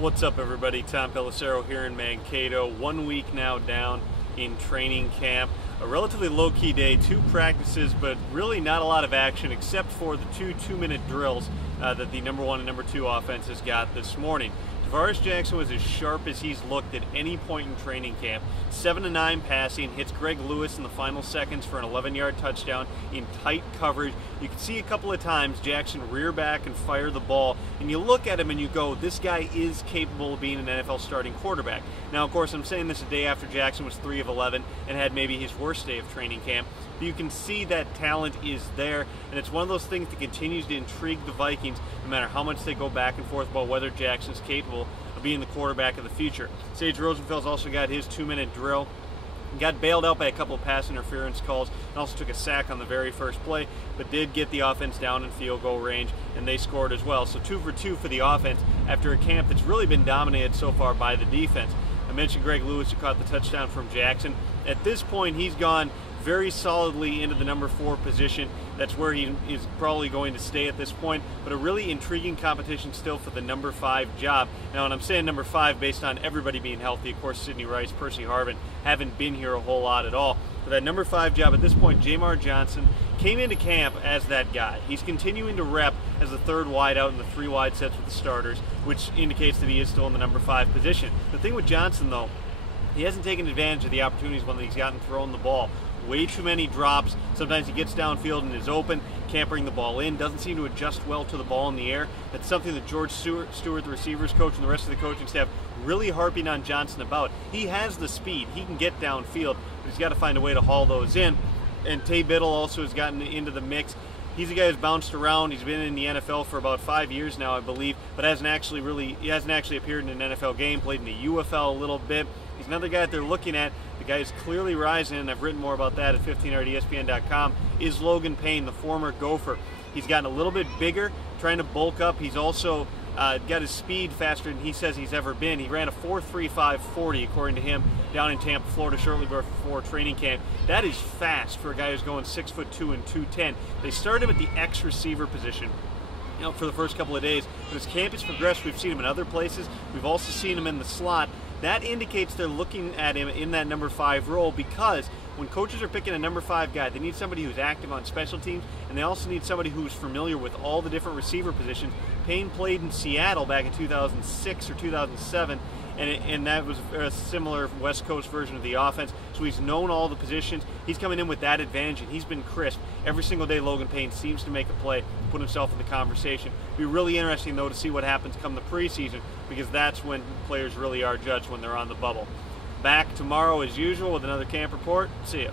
What's up, everybody? Tom Pelissero here in Mankato. 1 week now down in training camp. A relatively low-key day, 2 practices, but really not a lot of action except for the 2-minute drills that the number 1 and number 2 offenses got this morning. Tarvaris Jackson was as sharp as he's looked at any point in training camp. 7-9 passing, hits Greg Lewis in the final seconds for an 11-yard touchdown in tight coverage. You can see a couple of times Jackson rear back and fire the ball, and you look at him and you go, this guy is capable of being an NFL starting quarterback. Now, of course, I'm saying this a day after Jackson was 3 of 11 and had maybe his worst day of training camp. But you can see that talent is there, and it's one of those things that continues to intrigue the Vikings no matter how much they go back and forth about whether Jackson's capable of being the quarterback of the future. Sage Rosenfeld's also got his 2-minute drill. Got bailed out by a couple of pass interference calls and also took a sack on the very first play, but did get the offense down in field goal range, and they scored as well. So 2 for 2 for the offense after a camp that's really been dominated so far by the defense. I mentioned Greg Lewis, who caught the touchdown from Jackson. At this point, he's gone very solidly into the number 4 position. That's where he is probably going to stay at this point, but a really intriguing competition still for the number 5 job. Now, and I'm saying number 5 based on everybody being healthy. Of course, Sidney Rice, Percy Harvin haven't been here a whole lot at all. But that number 5 job at this point, Jamar Johnson came into camp as that guy. He's continuing to rep as the 3rd wide out in the 3 wide sets with the starters, which indicates that he is still in the number 5 position. The thing with Johnson, though, he hasn't taken advantage of the opportunities when he's gotten thrown the ball. Way too many drops. Sometimes he gets downfield and is open, can't bring the ball in, doesn't seem to adjust well to the ball in the air. That's something that George Stewart, the receivers coach, and the rest of the coaching staff really harping on Johnson about. He has the speed. He can get downfield, but he's got to find a way to haul those in. And Tay Biddle also has gotten into the mix. He's a guy who's bounced around. He's been in the NFL for about 5 years now, I believe, but hasn't actually appeared in an NFL game, played in the UFL a little bit. He's another guy that they're looking at. The guy is clearly rising, and I've written more about that at 1500ESPN.com, is Logan Payne, the former Gopher. He's gotten a little bit bigger, trying to bulk up. He's also got his speed faster than he says he's ever been. He ran a 4.35 40, according to him, down in Tampa, Florida, shortly before training camp. That is fast for a guy who's going 6'2" and 210. They started him at the X receiver position for the first couple of days, but as camp has progressed, we've seen him in other places. We've also seen him in the slot. That indicates they're looking at him in that number 5 role, because when coaches are picking a number 5 guy, they need somebody who's active on special teams, and they also need somebody who's familiar with all the different receiver positions. Payne played in Seattle back in 2006 or 2007, and that was a similar West Coast version of the offense, so he's known all the positions. He's coming in with that advantage, and he's been crisp. Every single day, Logan Payne seems to make a play, put himself in the conversation. It'll be really interesting, though, to see what happens come the preseason, because that's when players really are judged, when they're on the bubble. Back tomorrow as usual with another camp report. See ya.